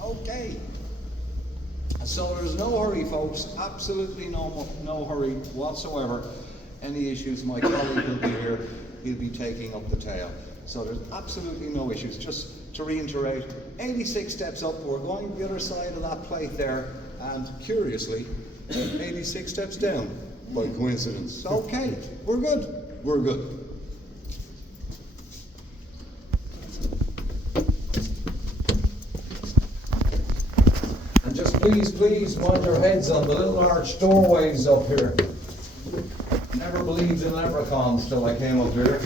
Okay. So there's no hurry, folks. Absolutely no hurry whatsoever. Any issues, my colleague will be here. He'll be taking up the tail. So there's absolutely no issues. Just to reiterate, 86 steps up. We're going to the other side of that plate there, and curiously, 86 steps down by coincidence. Okay, we're good. We're good. And just please mind your heads on the little arched doorways up here. Never believed in leprechauns till I came up here.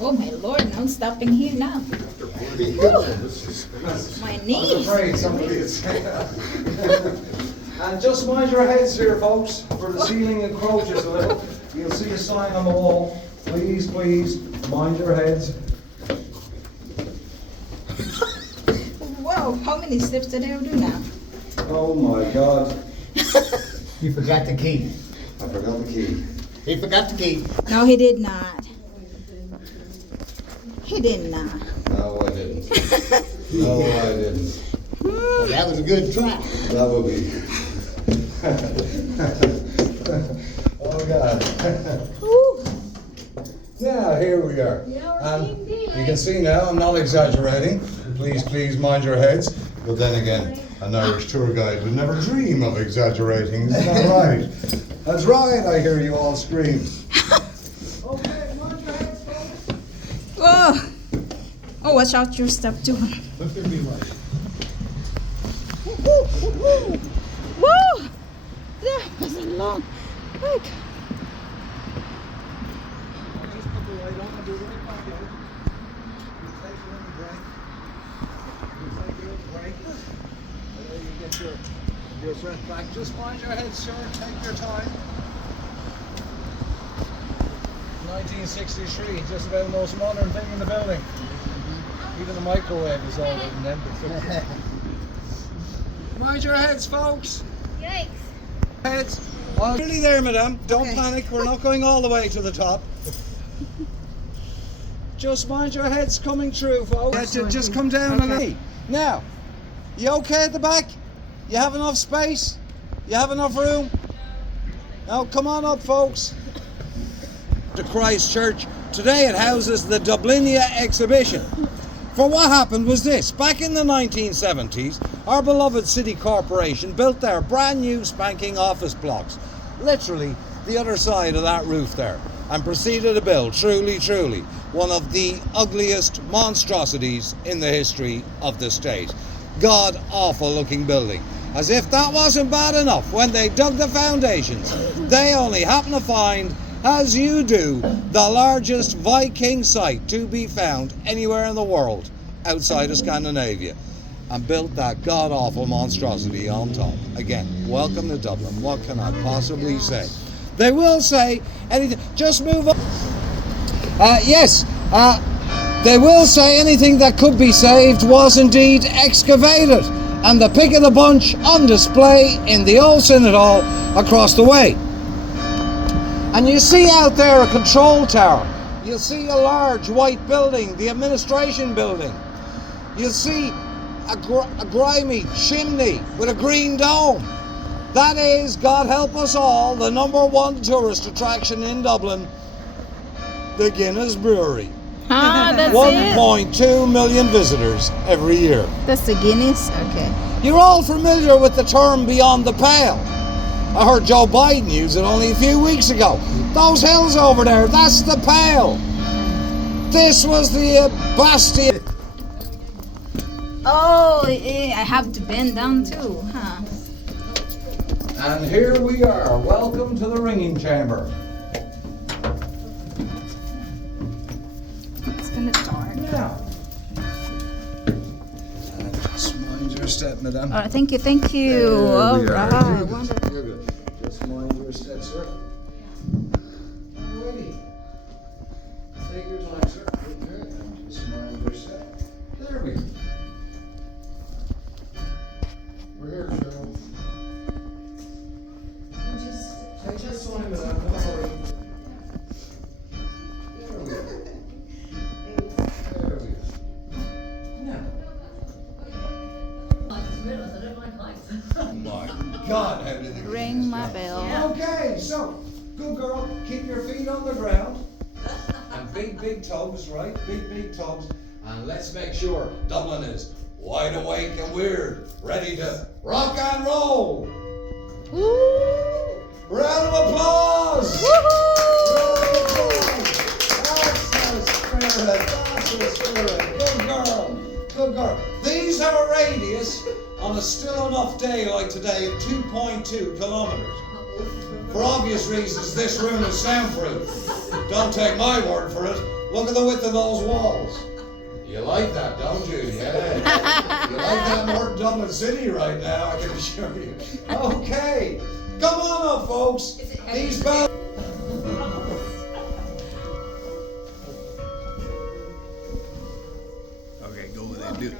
Oh my Lord, no stopping here now. My knees. I'm afraid somebody would say that. And just mind your heads here, folks, for the ceiling encroaches a little. You'll see a sign on the wall. Please mind your heads. Whoa, how many steps did I do now? Oh my God. You forgot the key. I forgot the key. He forgot the key. No, he did not. He did not. No, I didn't. No, I didn't. Well, that was a good try. That would be. Oh God. Whew. Yeah, here we are. And you can see now, I'm not exaggerating. Please mind your heads. But then again, an Irish tour guide would never dream of exaggerating. Isn't that right? That's right, I hear you all scream. Okay, mind your heads, folks. Oh. Oh, watch out your step too. Look at me, right? Whoa! That was a long hike. Just put the light on and do the right back out. You take a little break. You take a little break. And then you get your breath back. Just mind your head, sir. Take your time. 1963, just about the most modern thing in the building. Even the microwave is all invented. Mind your heads, folks. Yikes. Heads. Nearly there, madam. Don't panic. We're not going all the way to the top. Just mind your heads coming through, folks. Just come down on me. Now, you okay at the back? You have enough space? You have enough room? Now, come on up, folks. To Christchurch. Today it houses the Dublinia exhibition. For what happened was this: back in the 1970s, our beloved city corporation built their brand new spanking office blocks, literally the other side of that roof there, and proceeded to build, truly, one of the ugliest monstrosities in the history of the state. God awful looking building. As if that wasn't bad enough, when they dug the foundations, they only happened to find, as you do, the largest Viking site to be found anywhere in the world outside of Scandinavia, and built that god-awful monstrosity on top. Again, welcome to Dublin. What can I possibly say? They will say anything. Just move on. They will say anything that could be saved was indeed excavated, and the pick of the bunch on display in the old Synod Hall across the way. And you see out there a control tower. You'll see a large white building, the administration building. You'll see a grimy chimney with a green dome. That is, God help us all, the #1 tourist attraction in Dublin, the Guinness Brewery. Ah, that's 1.2 million visitors every year. That's the Guinness? Okay. You're all familiar with the term beyond the pale. I heard Joe Biden use it only a few weeks ago. Those hills over there, that's the pale. This was the bastion. Oh, I have to bend down too, huh? And here we are. Welcome to the ringing chamber. It's kind of dark. Now. Just mind your step, madam. All right, thank you. All right. Wonderful. You're good. Just mind your step, sir. Alrighty. Take your time, sir. Okay. Just mind your step. There we go. We're here, Cheryl. time of that, don't worry. There we are. There we are. Now. My God, how did it Ring my bell. Okay, so, good girl, keep your feet on the ground. And big tugs, right? Big tugs. And let's make sure Dublin is wide awake and we're ready to rock and roll. Woo! Round of applause! Woohoo! That's the spirit, that's the spirit. Good girl, good girl. These have a radius on a still enough day like today of 2.2 kilometers. For obvious reasons, this room is soundproof. Don't take my word for it. Look at the width of those walls. You like that, don't you? Yeah. You like that more than Dublin City right now, I can assure you. Okay. Come on up, folks. These bells. Okay, go with that, do it.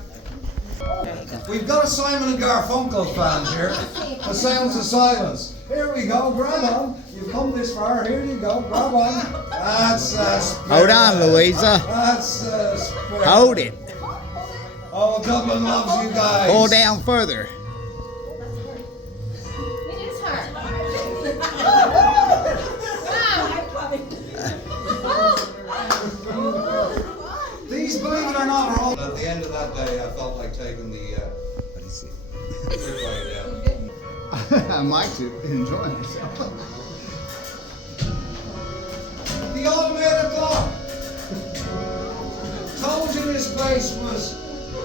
We've got a Simon and Garfunkel fan here. The sounds of silence. Here we go, grab on. You've come this far, here you go, grab on. That's Hold on, Louisa. That's spirit. Hold it. Oh, Dublin loves you guys. Pull down further. It is hard. These, believe it or not, are all. At the end of that day, I felt like taking the What is it? way down. I might to enjoy myself. The automated clock. Told you this place was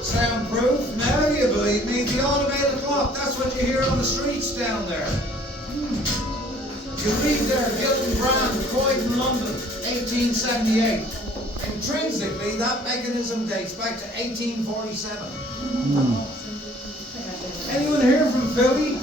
soundproof. Now you believe me. The automated clock. That's what you hear on the streets down there. You read there, Gilton Brand, Croydon, London, 1878. Intrinsically, that mechanism dates back to 1847. Anyone here from Philly?